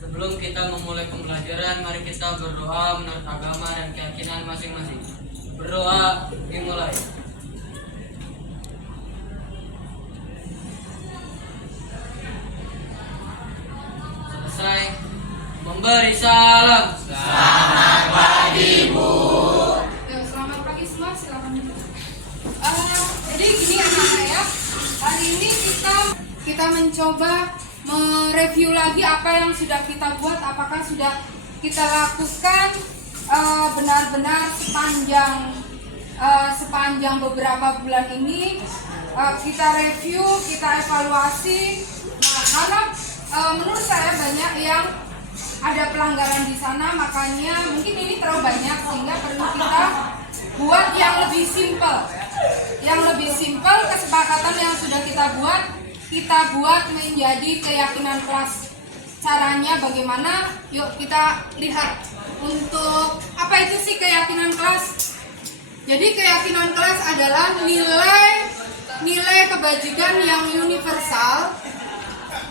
Sebelum kita memulai pembelajaran, mari kita berdoa menurut agama dan keyakinan masing-masing. Berdoa dimulai. Selesai. Memberi salam. Selamat pagi, Bu. Selamat pagi semua, silakan duduk. Jadi gini anak-anak ya, hari ini kita mencoba mereview lagi apa yang sudah kita buat, apakah sudah kita lakukan benar-benar sepanjang beberapa bulan ini. Kita review, kita evaluasi. Nah, karena menurut saya banyak yang ada pelanggaran di sana, makanya mungkin ini terlalu banyak sehingga perlu kita buat yang lebih simpel. Yang lebih simpel, kesepakatan yang sudah kita buat menjadi keyakinan kelas. Caranya bagaimana? Yuk kita lihat. Untuk apa itu sih keyakinan kelas? Jadi keyakinan kelas adalah nilai kebajikan yang universal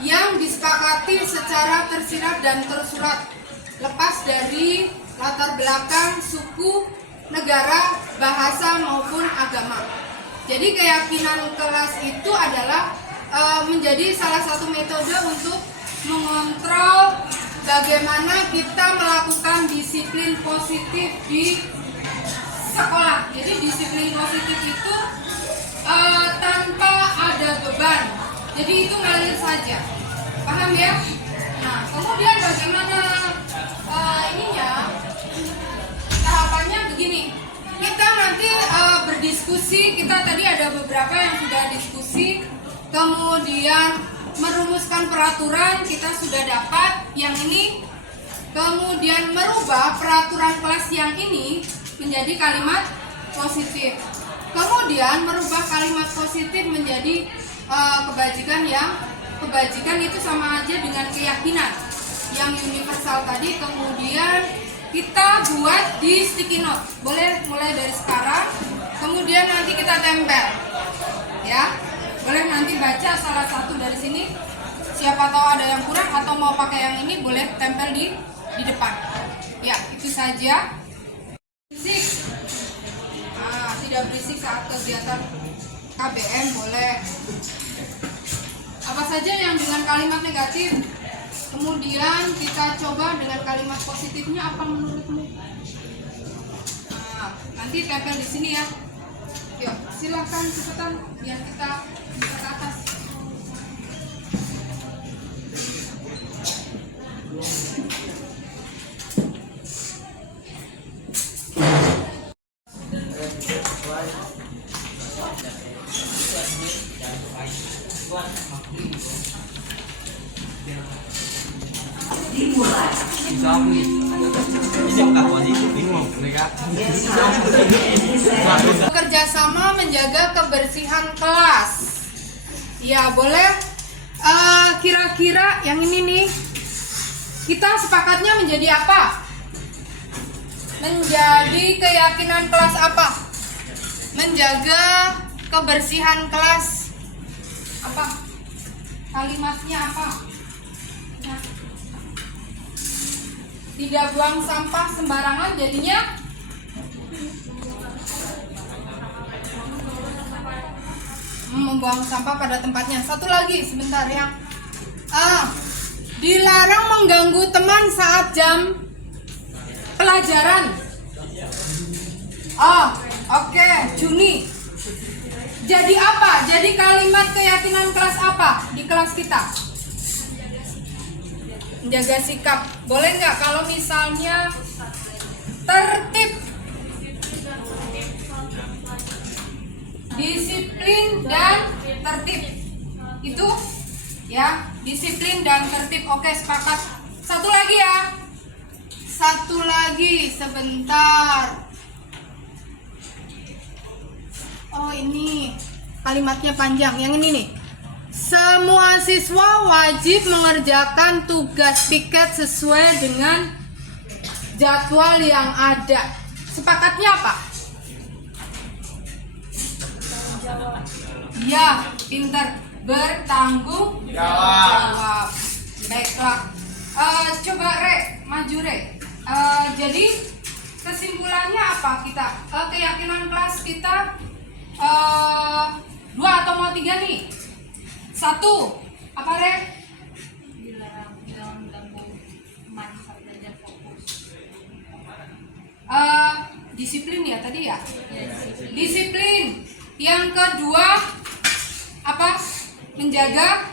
yang disepakati secara tersirat dan tersurat, lepas dari latar belakang, suku, negara, bahasa maupun agama. Jadi keyakinan kelas itu adalah menjadi salah satu metode untuk mengontrol bagaimana kita melakukan disiplin positif di sekolah. Jadi disiplin positif itu tanpa ada beban. Jadi itu ngalir saja, paham ya? Nah, kemudian bagaimana tahapannya begini. Kita nanti berdiskusi. Kita tadi ada beberapa yang sudah diskusi, kemudian merumuskan peraturan kita sudah dapat yang ini, kemudian merubah peraturan kelas yang ini menjadi kalimat positif, kemudian merubah kalimat positif menjadi kebajikan itu sama aja dengan keyakinan yang universal tadi. Kemudian kita buat di sticky note, boleh mulai dari sekarang, kemudian nanti kita tempel ya. Boleh nanti baca salah satu dari sini, siapa tahu ada yang kurang atau mau pakai yang ini, boleh tempel di depan ya. Itu saja. Berisik, tidak berisik saat kegiatan KBM boleh. Apa saja yang dengan kalimat negatif, kemudian kita coba dengan kalimat positifnya apa menurutmu? Nanti tempel di sini ya. Yuk, silahkan cepetan biar kita bisa ke atas. Kerjasama menjaga kebersihan kelas. Ya boleh. Kira-kira yang ini nih, kita sepakatnya menjadi apa? Menjadi keyakinan kelas apa? Menjaga kebersihan kelas. Apa? Kalimatnya apa? Nah, tidak buang sampah sembarangan, jadinya membuang sampah pada tempatnya. Satu lagi sebentar ya. Dilarang mengganggu teman saat jam pelajaran. Oke, Juni. Jadi apa? Jadi kalimat keyakinan kelas apa di kelas kita? Menjaga sikap. Boleh nggak kalau misalnya tertib, disiplin dan tertib? Itu ya, disiplin dan tertib. Oke, sepakat. Satu lagi ya. Satu lagi sebentar. Oh, ini kalimatnya panjang. Yang ini nih. Semua siswa wajib mengerjakan tugas piket sesuai dengan jadwal yang ada. Sepakatnya apa? Ya, pintar. Bertanggung jawab. Baiklah. Coba Re, maju Re. Jadi kesimpulannya apa kita? Keyakinan kelas kita 2 atau mau 3 nih? 1, apa Re? Dilarang mengganggu teman saat belajar fokus. Disiplin ya tadi ya? Ya, Disiplin. Yang kedua apa? Menjaga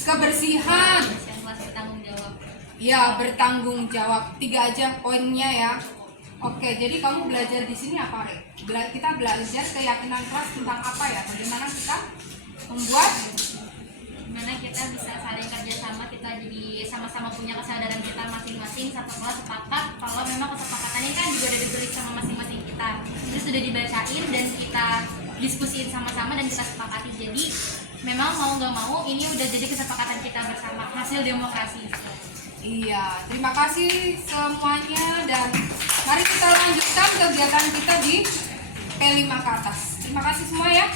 kebersihan. yang kelas bertanggung jawab. Ya, bertanggung jawab. 3 aja poinnya ya. Oke, jadi kamu belajar di sini apa, Re? Kita belajar keyakinan kelas tentang apa ya? Bagaimana kita membuat Gimana kita bisa saling kerjasama, kita jadi sama-sama punya kesadaran kita masing-masing. Satu kelas sepakat kalau memang kesepakatannya kan juga udah ditulis sama masing-masing kita, terus sudah dibacain dan kita diskusiin sama-sama dan kita sepakati. Jadi memang mau nggak mau ini udah jadi kesepakatan kita bersama, hasil demokrasi. Iya, terima kasih semuanya dan mari kita lanjutkan kegiatan kita di P5 ke atas. Terima kasih semua ya.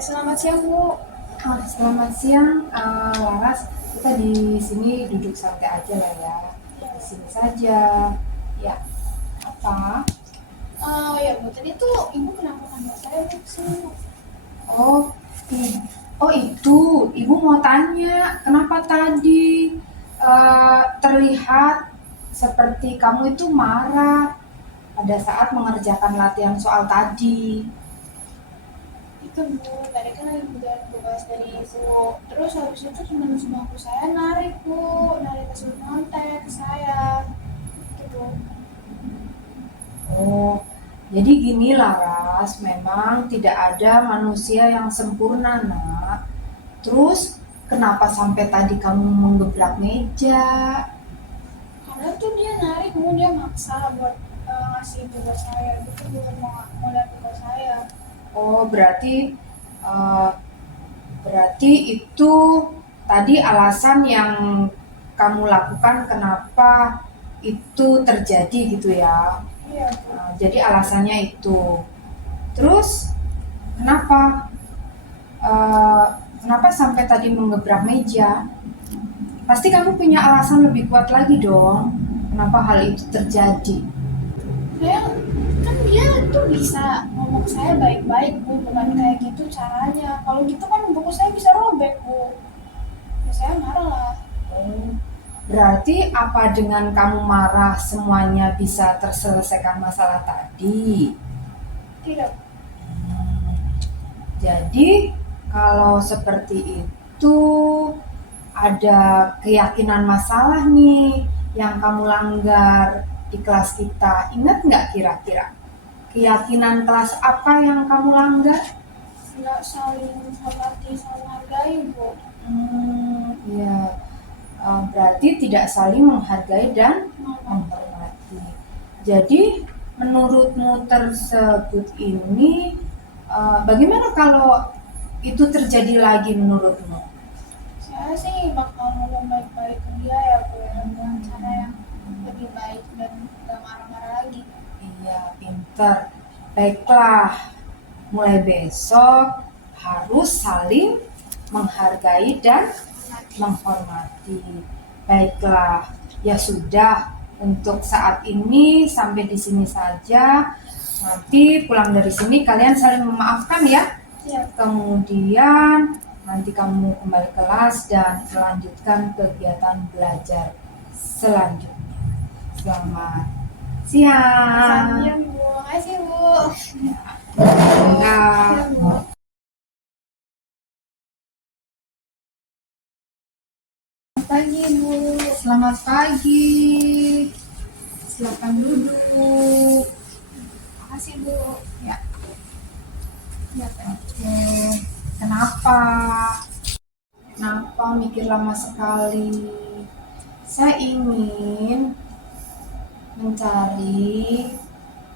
Selamat siang Bu. Selamat siang, Laras. Kita di sini duduk santai aja lah ya. Di sini saja. Ya, apa? Ya Bu, tadi tuh Ibu kenapa panggil saya Bu kesini? Oh, itu. Ibu mau tanya, kenapa tadi terlihat seperti kamu itu marah pada saat mengerjakan latihan soal tadi? Itu Bu, tadi kan lagi tugas dari Ibu. Terus habis itu teman sebangku saya narik Bu, narik hasil nyontek ke saya. Gitu. Oh, jadi gini Laras, memang tidak ada manusia yang sempurna, Nak. Terus, kenapa sampai tadi kamu menggebrak meja? Karena tuh dia narik Bu, dia maksa buat ngasih tugas saya. Gitu bukan mau lihat tugas saya. Oh, berarti itu tadi alasan yang kamu lakukan kenapa itu terjadi gitu ya? Iya Bu. Jadi alasannya itu. Terus kenapa? Kenapa sampai tadi menggebrak meja? Pasti kamu punya alasan lebih kuat lagi dong. Kenapa hal itu terjadi? Saya kan dia tuh bisa ngomong saya baik-baik Bu, bukan kayak gitu caranya. Kalau gitu kan buku saya bisa robek Bu. Ya saya marah lah. Oh, berarti apa dengan kamu marah semuanya bisa terselesaikan masalah tadi? Tidak. Jadi kalau seperti itu ada keyakinan masalah nih yang kamu langgar di kelas kita. Ingat nggak kira-kira? Keyakinan kelas apa yang kamu langgar? Nggak saling menghormati, saling menghargai Bu. Ya, berarti tidak saling menghargai dan menghormati. Jadi menurutmu tersebut ini bagaimana kalau itu terjadi lagi menurutmu? Saya sih bakal ngomong baik-baik ke dia ya Bu, ya, dengan cara yang lebih baik dan nggak marah-marah lagi. Iya, pinter. Baiklah, mulai besok harus saling menghargai dan menghormati. Baiklah, ya sudah. Untuk saat ini sampai di sini saja. Nanti pulang dari sini kalian saling memaafkan ya. Siap. Kemudian nanti kamu kembali kelas dan melanjutkan kegiatan belajar selanjutnya. Selamat siang. Siap Bu, makasih Bu. Enggak. Siap, Bu. Selamat pagi Bu. Selamat pagi. Silakan duduk. Makasih Bu. Ya. Oke. Kenapa? Kenapa mikir lama sekali? Saya ingin mencari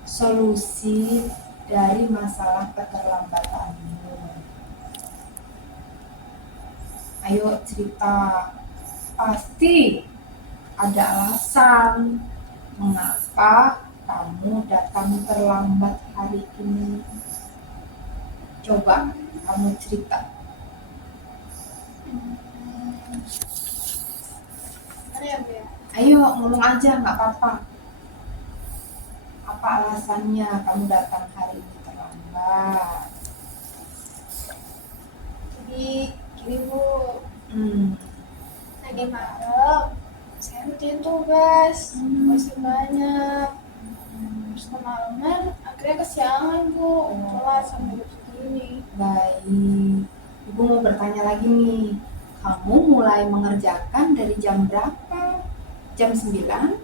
solusi dari masalah keterlambatanmu. Ayo cerita, pasti ada alasan mengapa kamu datang terlambat hari ini. Coba kamu cerita. Mana ya Bu ya? Ayo ngomong aja, nggak apa-apa. Apa alasannya kamu datang hari ini terlambat? Jadi gini Bu, Hmm, tadi malam saya bikin tugas masih banyak, terus kemalaman akhirnya kesiangan Bu, telat sampai jam segini. baik. Ibu mau bertanya lagi nih. Kamu mulai mengerjakan dari jam berapa? Jam 9?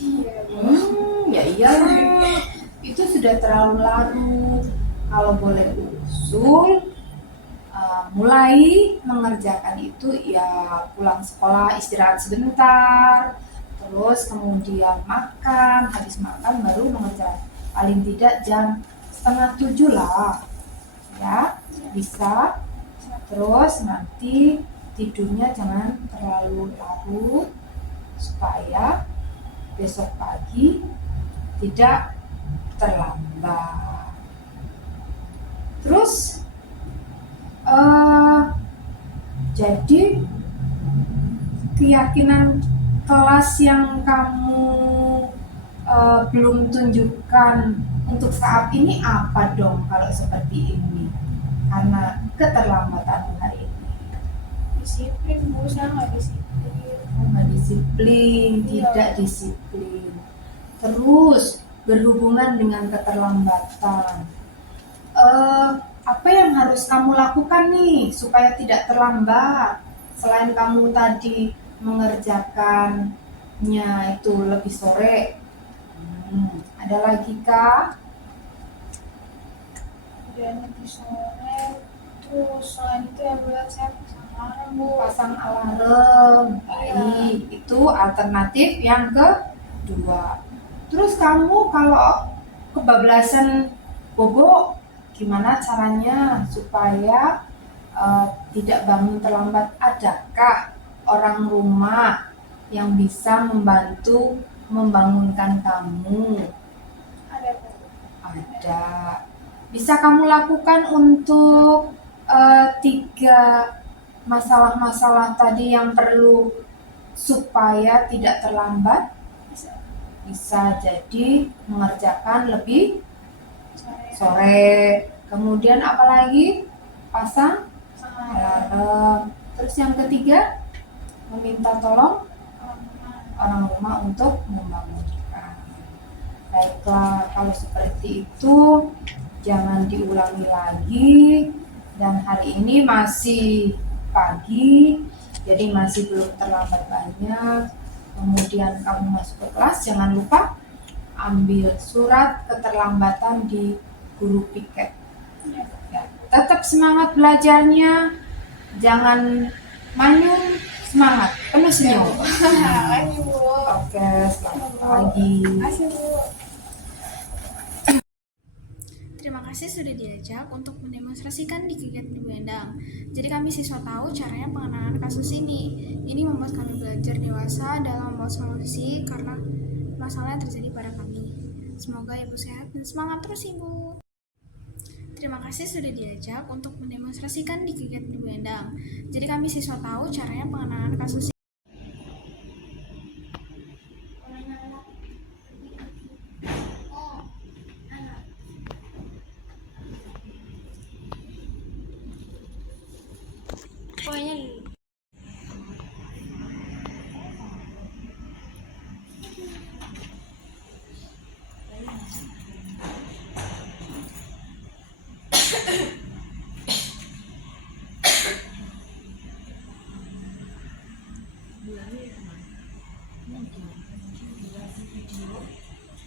Iya Bu. Ya iyalah. Itu sudah terlalu larut. Kalau boleh usul, mulai mengerjakan itu ya pulang sekolah istirahat sebentar, terus kemudian makan, habis makan baru mengerjakan. Paling tidak jam 6:30 lah, ya bisa. Terus nanti tidurnya jangan terlalu larut supaya besok pagi tidak terlambat. Terus jadi keyakinan kelas yang kamu belum tunjukkan untuk saat ini apa dong kalau seperti ini? Karena keterlambatan hari ini. Disiplin Bu, saya nggak disiplin. Nggak disiplin, Iya. tidak disiplin. Terus berhubungan dengan keterlambatan. Apa yang harus kamu lakukan nih supaya tidak terlambat? Selain kamu tadi mengerjakannya itu lebih sore, ada lagi kah? Udah nanti sore, terus selain itu ya Bu, saya pasang alarm Bu. Pasang alarm. Baik, itu alternatif yang kedua. Terus kamu kalau kebablasan bobo, gimana caranya supaya tidak bangun terlambat? Adakah orang rumah yang bisa membantu membangunkan kamu? Ada Bu. Ada. Bisa kamu lakukan untuk 3 masalah-masalah tadi yang perlu supaya tidak terlambat? Bisa Bisa, jadi mengerjakan lebih sore. sore. Kemudian apalagi? Pasang Pasang alarm. alarm. Terus yang ketiga, meminta tolong Orang rumah. orang rumah untuk membangunkan. Baiklah, kalau seperti itu jangan diulangi lagi. Dan hari ini masih pagi, jadi masih belum terlambat banyak. Kemudian kamu masuk ke kelas, jangan lupa ambil surat keterlambatan di guru piket. Iya. Ya, tetap semangat belajarnya, jangan manyun, semangat, penuh senyum. Makasih Bu. Oke, selamat pagi. Makasih Bu. Terima kasih sudah diajak untuk mendemonstrasikan di kegiatan Ibu Endang. Jadi kami siswa tahu caranya pengenalan kasus ini. Ini membuat kami belajar dewasa dalam membuat solusi karena masalah yang terjadi pada kami. Semoga Ibu sehat dan semangat terus Ibu. Terima kasih sudah diajak untuk mendemonstrasikan di kegiatan Ibu Endang. Jadi kami siswa tahu caranya pengenalan kasus ini. Pokoknya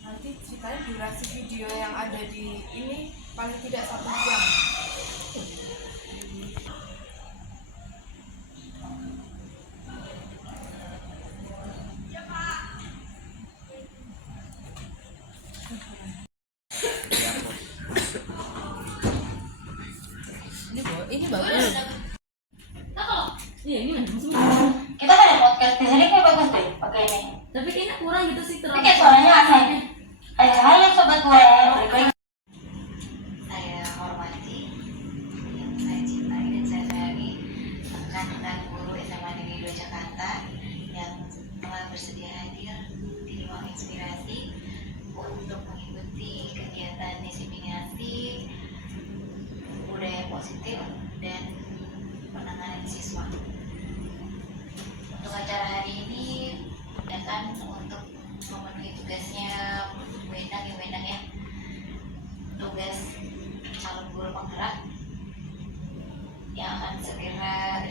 Nanti ceritanya durasi video yang ada di ini paling tidak 1 jam. ini bagus. Iya, ini mana maksudnya? Kita kan ada podcast di sini kayak bagus deh pakai ini. Tapi kayaknya kurang gitu sih Tapi kayak suaranya aneh. Hai sobat gue, balik lagi. Saya hormati, yang saya cintai dan saya sayangi rekan-rekan guru SMA Negeri 2 Jakarta yang telah bersedia hadir di ruang inspirasi untuk mengikuti kegiatan diseminasi budaya positif dan penanganan siswa. Untuk acara hari ini datang untuk memenuhi tugasnya Wendang ya, tugas calon guru penggerak yang akan segera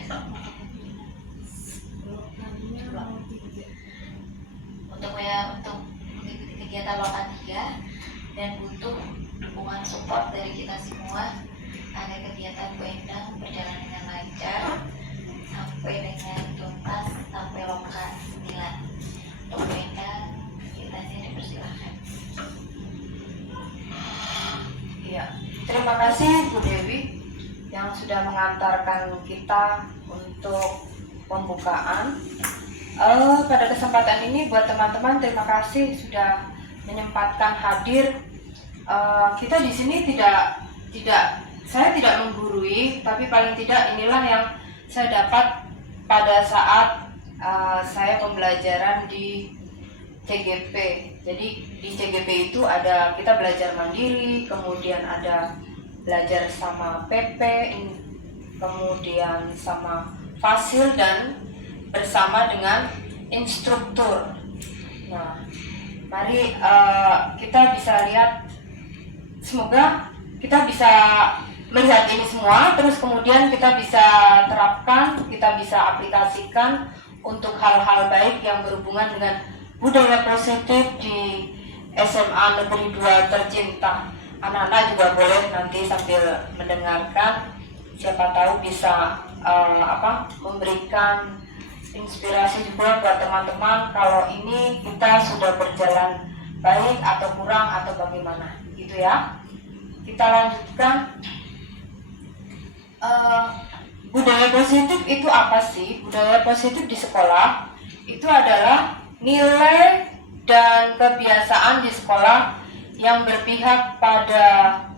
untuk mengikuti kegiatan lokal 3 dan butuh dukungan support dari kita semua agar kegiatan Wendang berjalan dengan lancar sampai dengan tuntas sampai lokal 9. Untuk Wendang kita sini dipersilahkan. Iya, terima kasih Bu Dewi yang sudah mengantarkan kita untuk pembukaan. Pada kesempatan ini buat teman-teman terima kasih sudah menyempatkan hadir. Kita di sini saya tidak menggurui, tapi paling tidak inilah yang saya dapat pada saat saya pembelajaran di CGP. Jadi di CGP itu kita belajar mandiri, kemudian ada belajar sama PP, kemudian sama fasil dan bersama dengan instruktur. Nah, mari kita bisa lihat, semoga kita bisa melihat ini semua, terus kemudian kita bisa terapkan, kita bisa aplikasikan untuk hal-hal baik yang berhubungan dengan budaya positif di SMA Negeri 2 tercinta. Anak-anak juga boleh nanti sambil mendengarkan, siapa tahu bisa memberikan inspirasi juga buat teman-teman kalau ini kita sudah berjalan baik atau kurang atau bagaimana gitu ya. Kita lanjutkan. Budaya positif itu apa sih? Budaya positif di sekolah itu adalah nilai dan kebiasaan di sekolah yang berpihak pada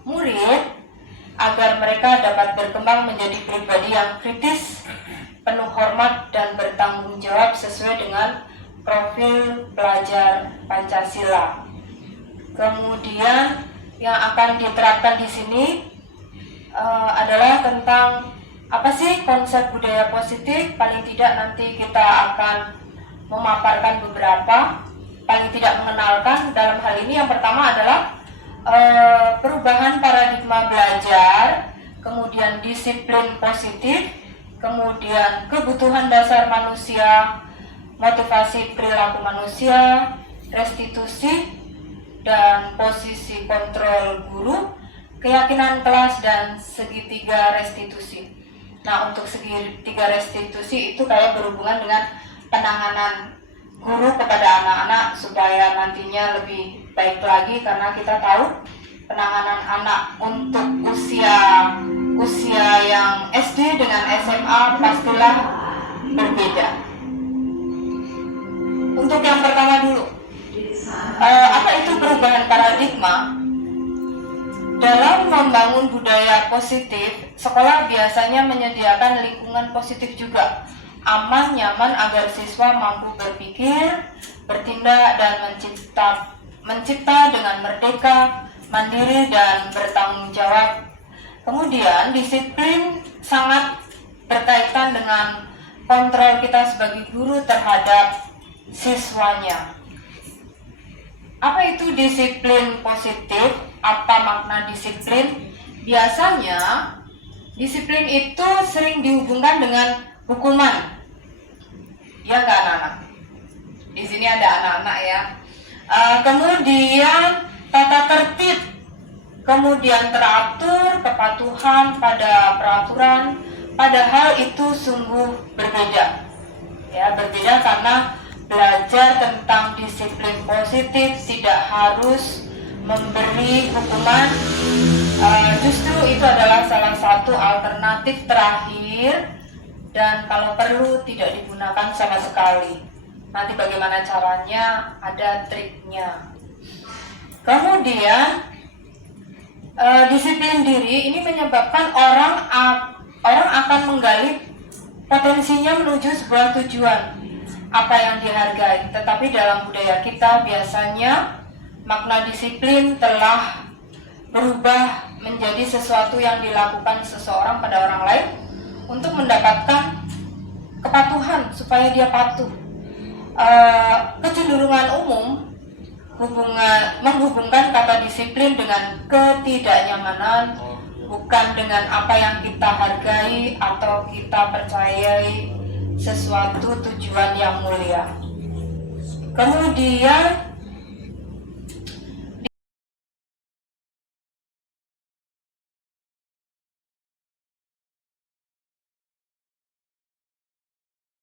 murid agar mereka dapat berkembang menjadi pribadi yang kritis, penuh hormat dan bertanggung jawab sesuai dengan profil pelajar Pancasila. Kemudian yang akan diterapkan di sini adalah tentang apa sih konsep budaya positif. Paling tidak nanti kita akan memaparkan beberapa, paling tidak mengenalkan. Dalam hal ini yang pertama adalah perubahan paradigma belajar, kemudian disiplin positif, kemudian kebutuhan dasar manusia, motivasi perilaku manusia, restitusi dan posisi kontrol guru, keyakinan kelas dan segitiga restitusi. Nah, untuk segitiga restitusi itu kayak berhubungan dengan penanganan guru kepada anak-anak supaya nantinya lebih baik lagi, karena kita tahu penanganan anak untuk usia yang SD dengan SMA pastilah berbeda. Untuk yang pertama dulu, apa itu perubahan paradigma? Dalam membangun budaya positif, sekolah biasanya menyediakan lingkungan positif juga, aman, nyaman agar siswa mampu berpikir, bertindak, dan mencipta dengan merdeka, mandiri, dan bertanggung jawab. Kemudian disiplin sangat berkaitan dengan kontrol kita sebagai guru terhadap siswanya. Apa itu disiplin positif? Apa makna disiplin? Biasanya disiplin itu sering dihubungkan dengan hukuman. Ya nggak anak-anak? Di sini ada anak-anak ya. Kemudian tata tertib, kemudian teratur, kepatuhan pada peraturan. Padahal itu sungguh berbeda. Ya, berbeda karena belajar tentang disiplin positif tidak harus memberi hukuman, Justru itu adalah salah satu alternatif terakhir dan kalau perlu tidak digunakan sama sekali. Nanti bagaimana caranya, ada triknya. Kemudian disiplin diri ini menyebabkan orang akan menggali potensinya menuju sebuah tujuan apa yang dihargai. Tetapi dalam budaya kita biasanya makna disiplin telah berubah menjadi sesuatu yang dilakukan seseorang pada orang lain untuk mendapatkan kepatuhan supaya dia patuh. Kecenderungan umum menghubungkan kata disiplin dengan ketidaknyamanan, bukan dengan apa yang kita hargai atau kita percayai sesuatu tujuan yang mulia. Kemudian